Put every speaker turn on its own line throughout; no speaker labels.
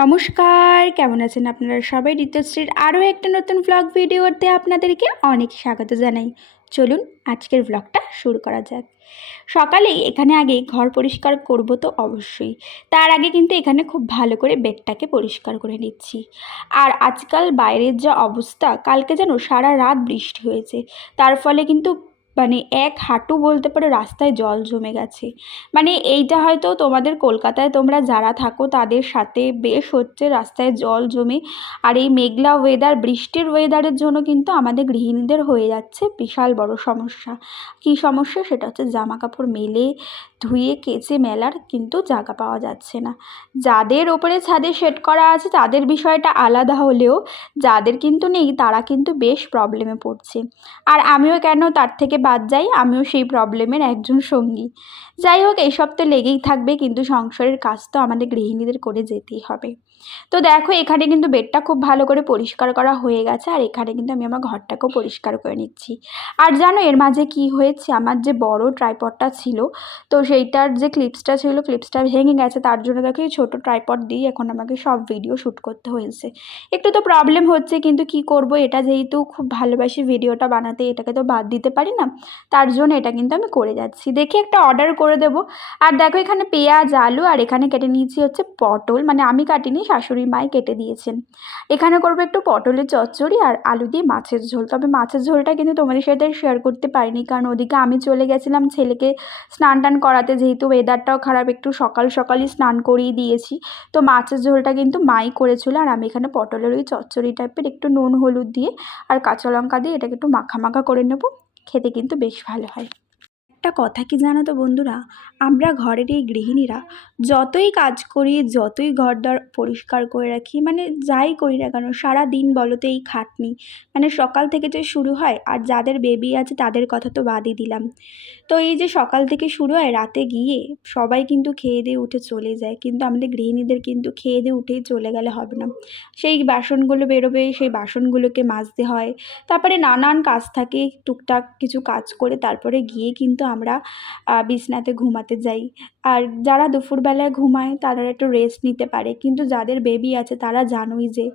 নমস্কার, কেমন আছেন আপনারা সবাই? ঋতুশ্রীর আরও একটা নতুন ব্লগ ভিডিওতে আপনাদেরকে অনেক স্বাগত জানাই। চলুন আজকের ব্লগটা শুরু করা যাক। সকালেই এখানে আগে ঘর পরিষ্কার করব তো অবশ্যই। তার আগে কিন্তু এখানে খুব ভালো করে বেডটাকে পরিষ্কার করে নিচ্ছি। আর আজকাল বাইরের যা অবস্থা, কালকে যেন সারা রাত বৃষ্টি হয়েছে। তার ফলে কিন্তু মানে এক হাঁটু বলতে পারো রাস্তায় জল জমে গেছে। মানে এইটা হয়তো তোমাদের কলকাতায় তোমরা যারা থাকো তাদের সাথে বেশ হচ্ছে রাস্তায় জল জমে। আর এই মেঘলা ওয়েদার বৃষ্টির ওয়েদারের জন্য কিন্তু আমাদের গৃহিণীদের হয়ে যাচ্ছে বিশাল বড় সমস্যা। কী সমস্যা? সেটা হচ্ছে জামা কাপড় মেলে, ধুয়ে কেচে মেলার কিন্তু জায়গা পাওয়া যাচ্ছে না। যাদের ওপরে ছাদে সেট করা আছে তাদের বিষয়টা আলাদা হলেও যাদের কিন্তু নেই তারা কিন্তু বেশ প্রবলেমে পড়ছে। আর আমিও কেন তার থেকে বাদ যাই, আমিও সেই প্রবলেমের একজন সঙ্গী। যাই হোক এইসব তো লেগেই থাকবে, কিন্তু সংসারের কাজ তো আমাদের গৃহিণীদের করে যেতেই হবে। তো দেখো, এখানে কিন্তু বেডটা খুব ভালো করে পরিষ্কার করা হয়ে গেছে। আর এখানে কিন্তু আমি আমার ঘরটাকেও পরিষ্কার করে নিচ্ছি। আর জানো, এর মাঝে কি হয়েছে? আমার যে বড় ট্রাইপডটা ছিল, তো সেইটার যে ক্লিপসটা ছিল, ক্লিপসটা ভেঙে গেছে, তার জন্য দেখো, এই ছোটো ট্রাইপড দিয়ে এখন আমাকে সব ভিডিও শ্যুট করতে হয়েছে। একটু তো প্রবলেম হচ্ছে, কিন্তু কি করব? এটা যেহেতু খুব ভালোবাসি ভিডিওটা বানাতে, এটাকে তো বাদ দিতে পারি না। তার জন্য এটা কিন্তু আমি করে যাচ্ছি। দেখি একটা অর্ডার করে দেব। আর দেখো, এখানে পেঁয়াজ, আলু, আর এখানে কেটে নিয়েছি হচ্ছে পটল। মানে আমি কাটিনি শাশুড়ি মাই কেটে দিয়েছেন। এখানে করব একটু পটলের চচ্চড়ি আর আলু দিয়ে মাছের ঝোল। তবে মাছের ঝোলটা কিন্তু তোমাদের সাথে শেয়ার করতে পারিনি, কারণ ওদিকে আমি চলে গেছিলাম ছেলেকে স্নান টান করাতে। যেহেতু ওয়েদারটাও খারাপ, একটু সকাল সকালই স্নান করিয়ে দিয়েছি। তো মাছের ঝোলটা কিন্তু মাই করেছিল আর আমি এখানে পটলের ওই চচ্চড়ি টাইপের একটু নুন, হলুদ দিয়ে আর কাঁচা লঙ্কা দিয়ে এটাকে একটু মাখা মাখা করে নেব। খেতে কিন্তু বেশ ভালো হয়। একটা কথা কি জানো তো বন্ধুরা? আমরা ঘরের এই গৃহিণীরা যতই কাজ করি, যতই ঘর দর পরিষ্কার করে রাখি মানে যাই করি না কেন, সারা দিন বলো তো এই খাটনি মানে সকাল থেকে যে শুরু হয়, আর যাদের বেবি আছে তাদের কথা তো বাদই দিলাম। তো এই যে সকাল থেকে শুরু হয়, রাতে গিয়ে সবাই কিন্তু খেয়ে দিয়ে উঠে চলে যায়, কিন্তু আমাদের গৃহিণীদের কিন্তু খেয়ে দিয়ে উঠেই চলে গেলে হবে না। সেই বাসনগুলো বেরোবে, সেই বাসনগুলোকে মাজতে হয়, তারপরে নানান কাজ থাকে, টুকটাক কিছু কাজ করে তারপরে গিয়ে কিন্তু আমরা বিছনাতে ঘুমাতে যাই। আর যারা দুপুরবেলায় ঘুমায়, তারা একটু রেস্ট নিতে পারে। কিন্তু যাদের বেবি আছে, তারা জানোই যে,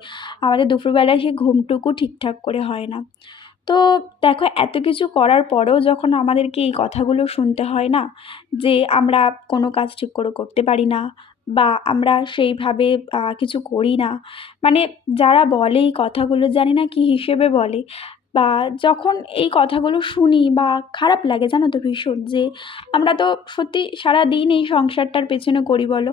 আমাদের দুপুরবেলায় সেই ঘুমটুকু ঠিকঠাক করে হয় না। তো দেখো, এত কিছু করার পরেও যখন আমাদেরকে এই কথাগুলো শুনতে হয় না, যে আমরা কোনো কাজ ঠিক করে করতে পারি না, বা আমরা সেইভাবে কিছু করি না মানে যারা বলে এই কথাগুলো, জানি না কী হিসেবে বলে। বা যখন এই কথাগুলো শুনি বা খারাপ লাগে, জানো তো ভীষণ যে আমরা তো সত্যি সারা দিন এই সংসারটার পেছনে করি বলো।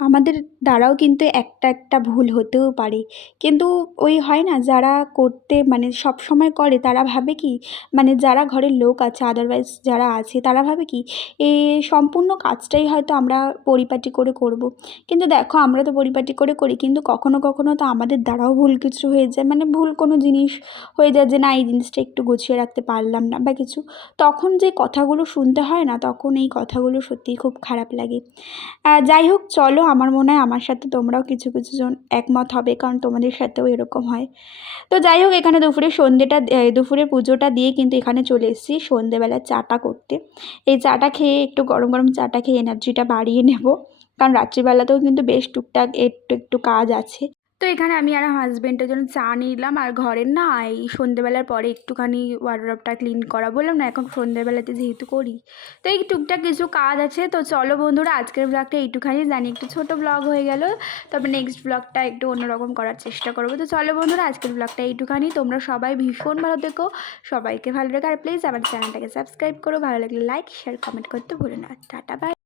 আমাদের দ্বারাও কিন্তু একটা একটা ভুল হতেও পারে। কিন্তু ওই হয় না, যারা করতে মানে সব সময় করে তারা ভাবে কি মানে যারা ঘরের লোক আছে আদারওয়াইজ যারা আছে তারা ভাবে কি, এ সম্পূর্ণ কাজটাই হয়তো আমরা পরিপাটি করে করব। কিন্তু দেখো আমরা তো পরিপাটি করে করি, কিন্তু কখনো কখনো তো আমাদের দ্বারাও ভুল কিছু হয়ে যায়। মানে ভুল কোনো জিনিস হয়ে যায় যে না, এই জিনিসটা একটু গুছিয়ে রাখতে পারলাম না বা কিছু। তখন যে কথাগুলো শুনতে হয় না, তখন এই কথাগুলো সত্যিই খুব খারাপ লাগে। যাই হোক, চলো আমার মনে হয় আমার সাথে তোমরাও কিছু কিছু জন একমত হবে, কারণ তোমাদের সাথেও এরকম হয়। তো যাই হোক, এখানে দুপুরে সন্ধ্যেটা দুপুরে পুজোটা দিয়ে কিন্তু এখানে চলে এসেছি সন্ধ্যেবেলা চাটা করতে। এই চাটা খেয়ে একটু গরম গরম চাটা খেয়ে এনার্জিটা বাড়িয়ে নেব। কারণ রাত্রিবেলাতেও কিন্তু বেশ টুকটাক একটু একটু কাজ আছে। তো এখানে আমি আর হাজব্যান্ডের জন্য চা নিলাম। আর ঘরের না, এই সন্ধ্যেবেলার পরে একটুখানি ওয়ার্ড্রপটা ক্লিন করা বললাম না, এখন সন্ধ্যেবেলাতে যেহেতু করি। তো এই টুকটাক কিছু কাজ আছে। তো চলো বন্ধুরা, আজকের ব্লগটা এইটুখানি। জানি একটু ছোট ব্লগ হয়ে গেল। তবে নেক্সট ব্লগটা একটু অন্যরকম করার চেষ্টা করব। তো চলো বন্ধুরা, আজকের ব্লগটা এইটুখানি। তোমরা সবাই ভীষণ ভালো থেকো। সবাইকে ভালো রেখো। আর প্লিজ আমার চ্যানেলটাকে সাবস্ক্রাইব করো। ভালো লাগলে লাইক শেয়ার কমেন্ট করতে ভুলো না। Tata bye